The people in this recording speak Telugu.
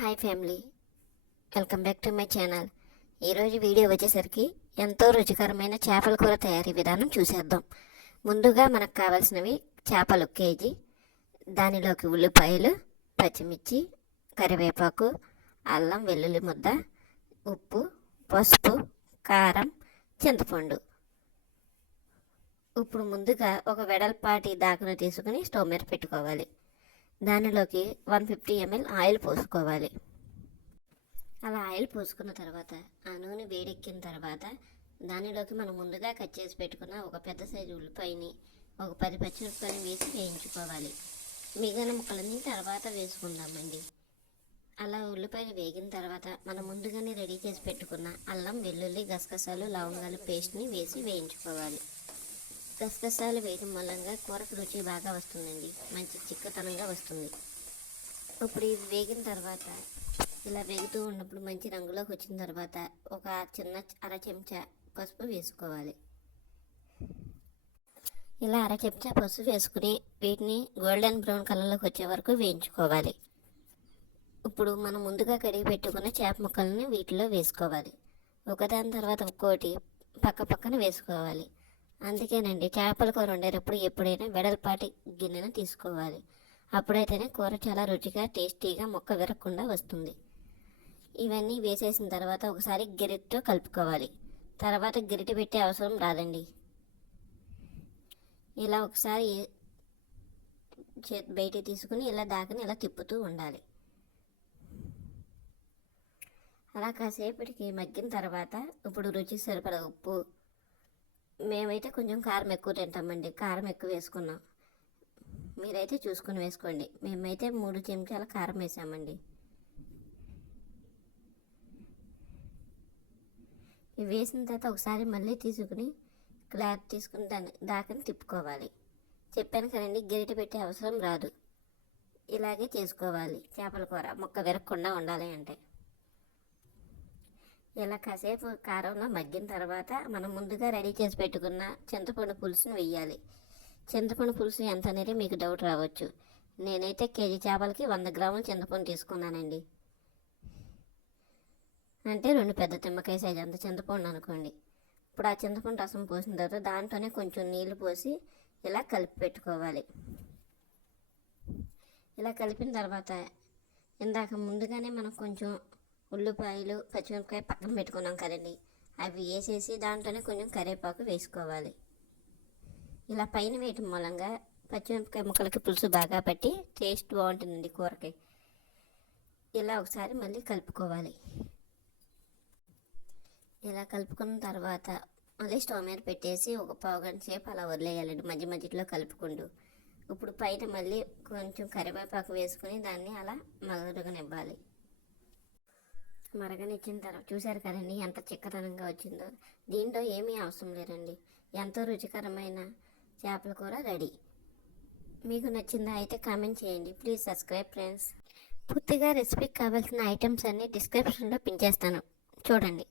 Hi family. Welcome back to my channel. ఈరోజు వీడియో వచ్చేసరికి ఎంతో రుచికరమైన చేపల కూర తయారీ విధానం చూసేద్దాం. ముందుగా మనకు కావాల్సినవి చేపలు కేజీ దానిలోకి ఉల్లిపాయలు పచ్చిమిర్చి కరివేపాకు అల్లం వెల్లుల్లి ముద్ద ఉప్పు పసుపు కారం చింతపండు. ఇప్పుడు ముందుగా ఒక వెడల్పాటి దాకను తీసుకుని స్టవ్ మీద పెట్టుకోవాలి. దానిలోకి వన్ ఫిఫ్టీ ఎంఎల్ ఆయిల్ పోసుకోవాలి. అలా ఆయిల్ పోసుకున్న తర్వాత ఆ నూనె వేడెక్కిన తర్వాత దానిలోకి మనం ముందుగా కట్ చేసి పెట్టుకున్న ఒక పెద్ద సైజు ఉల్లిపాయని ఒక పది పచ్చిమిరపకాయలు వేసి వేయించుకోవాలి. మిగిలిన ముక్కలన్నీ తర్వాత వేసుకుందామండి. అలా ఉల్లిపాయలు వేగిన తర్వాత మనం ముందుగానే రెడీ చేసి పెట్టుకున్న అల్లం వెల్లుల్లి గసగసాలు లవంగాలు పేస్ట్ని వేసి వేయించుకోవాలి. గసగసాలు వేయడం మూలంగా కూరకు రుచి బాగా వస్తుందండి. మంచి చిక్కతనంగా వస్తుంది. ఇప్పుడు ఇవి వేగిన తర్వాత ఇలా వేగుతూ ఉన్నప్పుడు మంచి రంగులోకి వచ్చిన తర్వాత ఒక చిన్న అర చెంచా పసుపు వేసుకోవాలి. ఇలా అర చెంచా పసుపు వేసుకుని వీటిని గోల్డెన్ బ్రౌన్ కలర్లోకి వచ్చే వరకు వేయించుకోవాలి. ఇప్పుడు మనం ముందుగా కడిగి పెట్టుకున్న చేప ముక్కలని వీటిలో వేసుకోవాలి. ఒకదాని తర్వాత ఒక్కోటి పక్క పక్కన వేసుకోవాలి. అందుకేనండి చేపల కూర వండేటప్పుడు ఎప్పుడైనా వెడల్పాటి గిన్నెను తీసుకోవాలి. అప్పుడైతేనే కూర చాలా రుచిగా టేస్టీగా మొక్క విరగకుండా వస్తుంది. ఇవన్నీ వేసేసిన తర్వాత ఒకసారి గిరిటితో కలుపుకోవాలి. తర్వాత గిరిటి పెట్టే అవసరం రాదండి. ఇలా ఒకసారి చే- బయటికి తీసుకుని ఇలా దాకని ఇలా తిప్పుతూ ఉండాలి. అలా కాసేపటికి మగ్గిన తర్వాత ఇప్పుడు రుచి సరిపడ ఉప్పు మేమైతే కొంచెం కారం ఎక్కువ తింటామండి. కారం ఎక్కువ వేసుకున్నాం. మీరైతే చూసుకుని వేసుకోండి. మేమైతే మూడు చెంచాల కారం వేసామండి. ఇవి వేసిన తర్వాత ఒకసారి మళ్ళీ తీసుకుని క్లాత్ తీసుకుని దాన్ని దాకని తిప్పుకోవాలి. చెప్పాను కదండి గరిట పెట్టే అవసరం రాదు. ఇలాగే చేసుకోవాలి. చేపల కూర మొక్క విరగకుండా ఉండాలి అంటే. ఇలా కాసేపు కారంలో మగ్గిన తర్వాత మనం ముందుగా రెడీ చేసి పెట్టుకున్న చింతపండు పులుసును వెయ్యాలి. చింతపండు పులుసు ఎంత అనేది మీకు డౌట్ రావచ్చు. నేనైతే కేజీ చేపలకి వంద గ్రాముల చింతపండు తీసుకున్నానండి. అంటే రెండు పెద్ద తిమ్మకాయ సైజు అంత చింతపండు అనుకోండి. ఇప్పుడు ఆ చింతపండు రసం పోసిన తర్వాత దాంట్లోనే కొంచెం నీళ్ళు పోసి ఇలా కలిపి పెట్టుకోవాలి. ఇలా కలిపిన తర్వాత ఇందాక ముందుగానే మనం కొంచెం ఉల్లిపాయలు పచ్చిమిరపకాయ పక్కన పెట్టుకున్నాం కదండి. అవి వేసేసి దాంట్లోనే కొంచెం కరివేపాకు వేసుకోవాలి. ఇలా పైన వేయటం మూలంగా పచ్చిమిరపకాయ ముక్కలకి పులుసు బాగా పట్టి టేస్ట్ బాగుంటుందండి కూరకి. ఇలా ఒకసారి మళ్ళీ కలుపుకోవాలి. ఇలా కలుపుకున్న తర్వాత మళ్ళీ స్టవ్ మీద పెట్టేసి ఒక పావు గంట సేపు అలా వదిలేయాలండి మధ్య మధ్యలో కలుపుకుంటూ. ఇప్పుడు పైన మళ్ళీ కొంచెం కరివేపాకు వేసుకుని దాన్ని అలా మరగనివ్వాలి. మరగనిచ్చిన తర్వాత చూశారు కదండి ఎంత చిక్కదనంగా వచ్చిందో. దీంట్లో ఏమీ అవసరం లేదండి. ఎంతో రుచికరమైన చేపల కూర రెడీ. మీకు నచ్చిందా అయితే కామెంట్ చేయండి. Please subscribe friends. పూర్తిగా రెసిపీకి కావాల్సిన ఐటమ్స్ అన్ని డిస్క్రిప్షన్లో పిన్ చేస్తాను చూడండి.